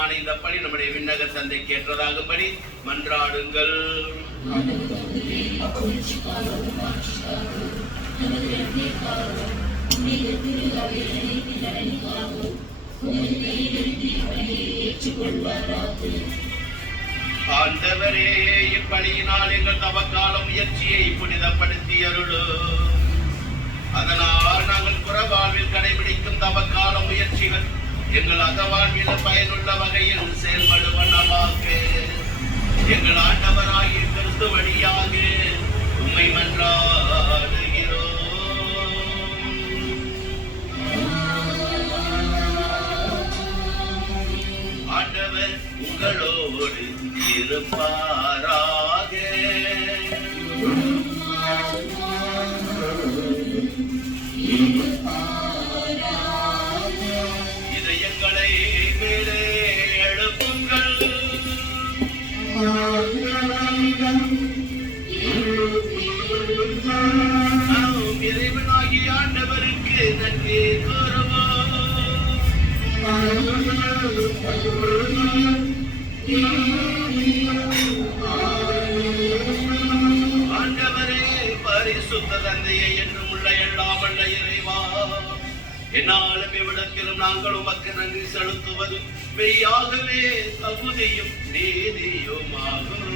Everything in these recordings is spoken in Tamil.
அற்புதமான இந்த பணி நம்முடைய விண்ணக தந்தைக்கு ஏற்றதாகும்படி மன்றாடுங்கள். ஆண்டவரே, இப்பணியினால் எங்கள் தவக்கால முயற்சியை புனிதப்படுத்தி அருளும். அதனால் நாங்கள் புறவாழ்வில் கடைபிடிக்கும் தவக்கால முயற்சிகள் எங்கள் அகவாழ்வில பயனுள்ள வகையில் செயல்படுவனவாக எங்கள் ஆண்டவராகிய கிறிஸ்து வழியாக உம்மை மன்றாடுகிறோம். ஆண்டவர் உங்களோடு இருப்பாராக. இதயங்களை மேலே எழுப்புங்கள். நாம் இறைவனாகிய ஆண்டவருக்கு நன்றி கூறுவோம். ஆண்டவரே, பரிசுத்த தந்தையை என்றும் உள்ள எல்லாம் வல்ல இறைவா, என்னாலும் இவ்விடத்திலும் நாங்கள் உமக்கு நன்றி செலுத்துவது மெய்யாகவே தகுதியும் நீதியுமாகும்.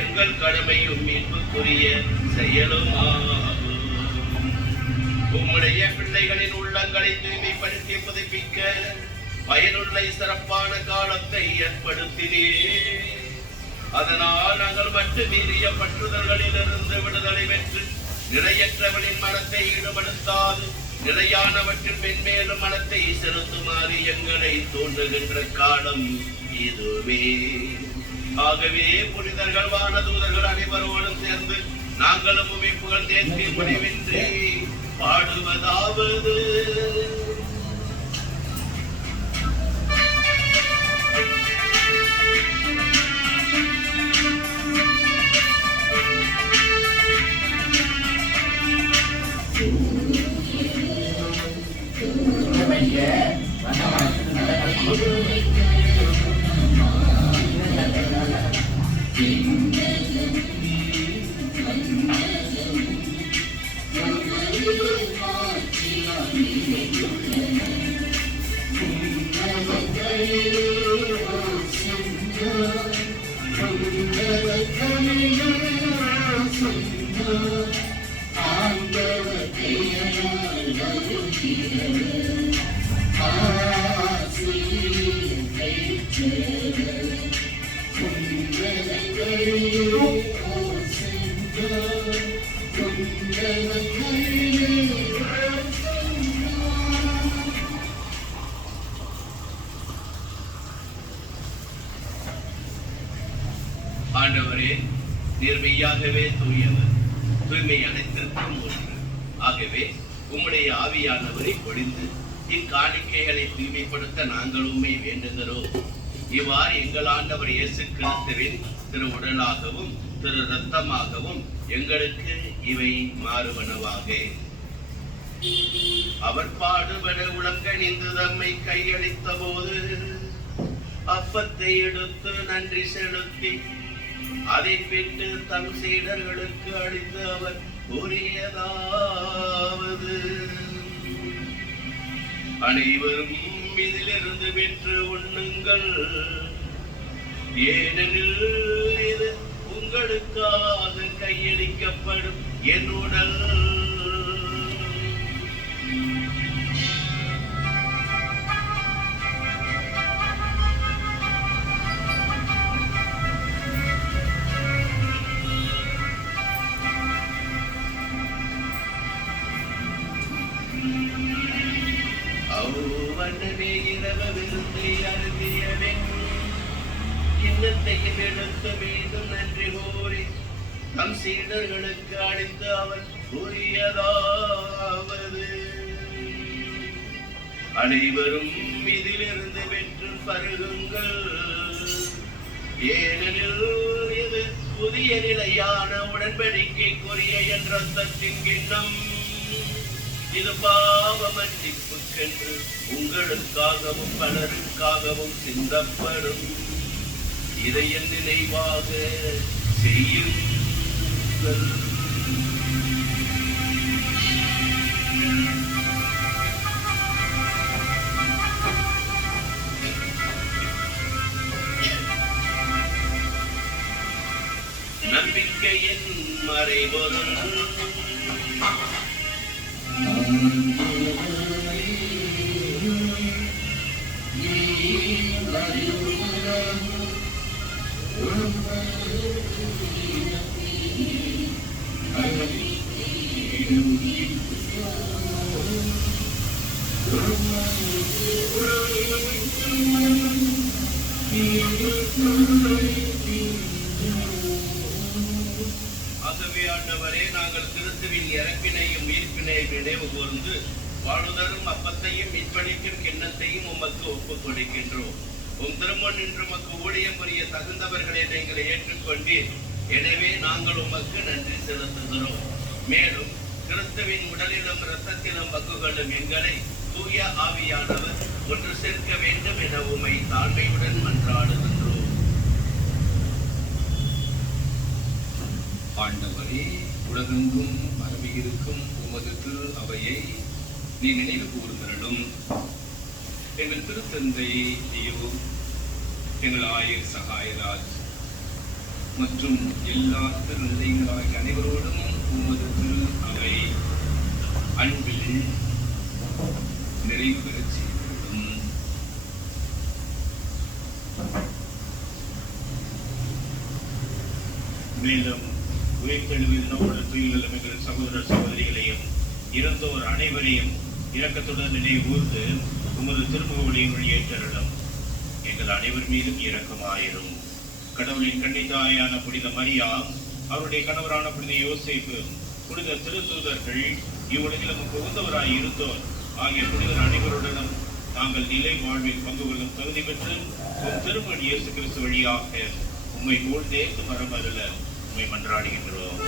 எங்கள் கடமையும் மீட்புக்குரிய செயலுமாகும். உம்முடைய பிள்ளைகளின் உள்ளங்களை தூய்மைப்படுத்தி புதுப்பிக்க பயனுள்ள சிறப்பான காலத்தை ஏற்படுத்தினீர். அதனால் நாங்கள் மட்டும் மீறிய பற்றுதல்களிலிருந்து விடுதலை பெற்று நிலையற்றவனின் மனத்தை ஈடுபடுத்தாது நிலையானவற்றின் மென்மேலும் மனத்தை செலுத்துமாறு எங்களை தோன்றுகின்ற காலம் இதுவே. ஆகவே புனிதர்கள் வானதூதர்கள் அனைவரோடும் சேர்ந்து நாங்களும் உமைப்புகள் தேர்த்தி முடிவின்றி பாடுவதாவது. ஆண்டவரே, நீர் மெய்யாகவே தூயவர், தூய்மை அனைத்திற்கும் ஒன்று. ஆகவே உம்முடைய ஆவியானவரை பொழிந்து இக்காணிக்கைகளை தூய்மைப்படுத்த நாங்கள் உம்மை வேண்டுகிறோம். இவ்வாறு எங்கள் ஆண்டவர் இயேசு கிறிஸ்துவின் திரு உடலாகவும் திரு இரத்தமாகவும் எங்களுக்கு இவை மாறுவனவாக. அவர் பாடுபட உளங்கணிந்து தம்மை கையளித்த போது அப்பத்தை எடுத்து நன்றி செலுத்தி அதை பெற்று தம் சீடர்களுக்கு அளித்து அவர் கூறியதாவது: அனைவரும் இதிலிருந்து பெற்று உண்ணுங்கள், ஏனெனில் இது உங்களுக்காக கையளிக்கப்படும் என் உடல். அவ்வண்ணமே இரவு விருந்தை அருந்தியவே கிண்ணத்தையும் எடுத்து மீண்டும் நன்றி கூறி தம் சீடர்களுக்கு அளித்து அவர் கூறியதாவது: அனைவரும் இதிலிருந்து பெற்று பருகுங்கள், ஏனெனில் இது புதிய நிலையான உடன்படிக்கைக்குரிய என் இரத்தத்தின் கிண்ணம். இது பாவ மன்னிப்புக்கென்று உங்களுக்காகவும் பலருக்காகவும் சிந்தப்படும். இதை என் நினைவாக செய்யுங்கள். நம்பிக்கையின் மறைபொருள் ஆகவே ஆண்டவரே, நாங்கள் கிறிஸ்துவின் இறப்பினையும் உயிர்ப்பினையும் நினைவு கூர்ந்து வாழுதரும் அப்பத்தையும் மீட்பளிக்கும் கிண்ணத்தையும் உமக்கு ஒப்புக் கொடுக்கின்றோம். உம் திருமண் இன்று உமக்கு ஊழியம் புரிய தகுந்தவர்களை நீங்கள் ஏற்றுக்கொண்டீர். எனவே நாங்கள் உமக்கு நன்றி செலுத்துகிறோம். மேலும் கிறிஸ்துவின் உடலிலும் இரத்தத்திலும் பங்குகளும் எங்களை தூய ஆவியானவர் ஒன்று சேர்க்க வேண்டும் என உமை தாழ்மையுடன் மன்றாடுகின்றோம். ஆண்டவரே, உலகெங்கும் பரவி இருக்கும் உமது திரு அவையை நீ நினைவு கூர்ந்தருளும். எங்கள் திருத்தந்தை தியோ, எங்கள் ஆயர் சகாயராஜ் மற்றும் எல்லா திருநிலைகளாகிய அனைவரோடும் உமது திரு அவை அன்பில் நிறைவு பெறச் செய்திருக்கும். மேலும் உயிர்த்தெழுவில் நம்முடைய துயிலும் எங்கள் சகோதர சகோதரிகளையும் இறந்தோர் அனைவரையும் இரக்கத்துடன் நினைவூர்ந்து உமது திருமுக ஒளியின் ஏற்றருளும். எங்கள் அனைவர் மீதும் இரக்கமாயிரும். கடவுளின் கன்னித்தாயான புனித மரியா, அவருடைய கணவரான புனித யோசேப்பு, புனித திருத்தூதர்கள், இவ்வுலகிலும் புகுந்தவராய் இருந்தோர் ஆகிய புனிதர் அனைவருடனும் நாங்கள் நிலை வாழ்வில் பங்கு கொள்ளும் தகுதி பெற்று உம் திருமணி இயேசு கிறிஸ்து வழியாக உம்மை போல் தேர்ந்து மரமருள உம்மை மன்றாடுகின்றோம்.